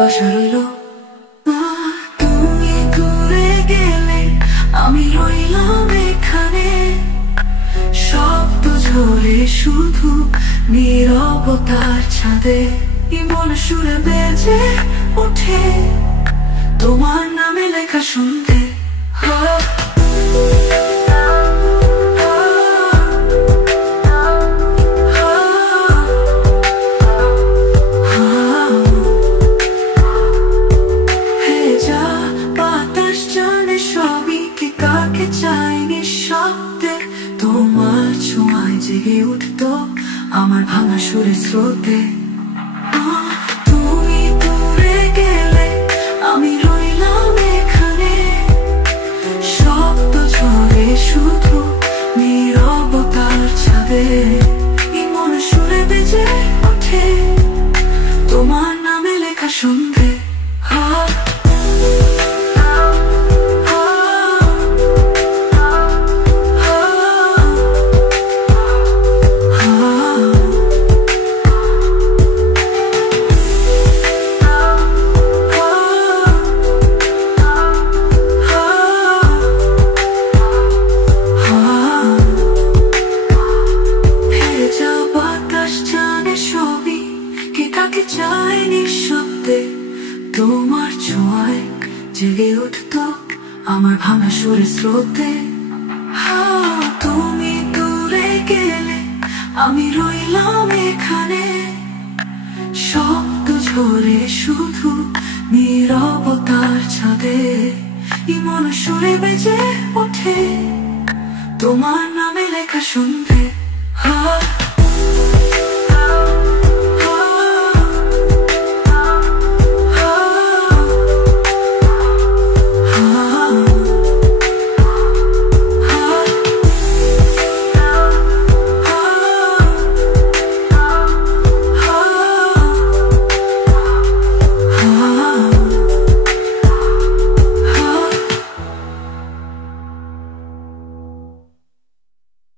ভালোবাসা রইল। তুমি দূরে গেলে আমি রইলাম এখানে, শব্দ ঝরে শুধু নীরবতার ছাদে। ইমন সুরে বেজে ওঠে তোমার নামে লেখা শুনতে। চাইনি শব্দে তোমার ছোঁয়ায় জেগে উঠতো আমার ভাঙা সুরে স্রোতে। তুমি দূরে গেলে আমি রইলাম এখানে, শব্দ ঝরে শুধু নীরবতার ছাদে। ইমন সুরে বেজে ওঠে তোমার নামে লেখা শুনতে। চাইনি শব্দে তোমার ছোঁয়ায় জেগে উঠতো আমার ভাঙা সুরে স্রোতে। তুমি দূরে গেলে আমি রইলাম এখানে, শব্দ ঝরে শুধু নীরবতার ছাদে। ইমন সুরে বেজে ওঠে তোমার নামে লেখা শুনতে।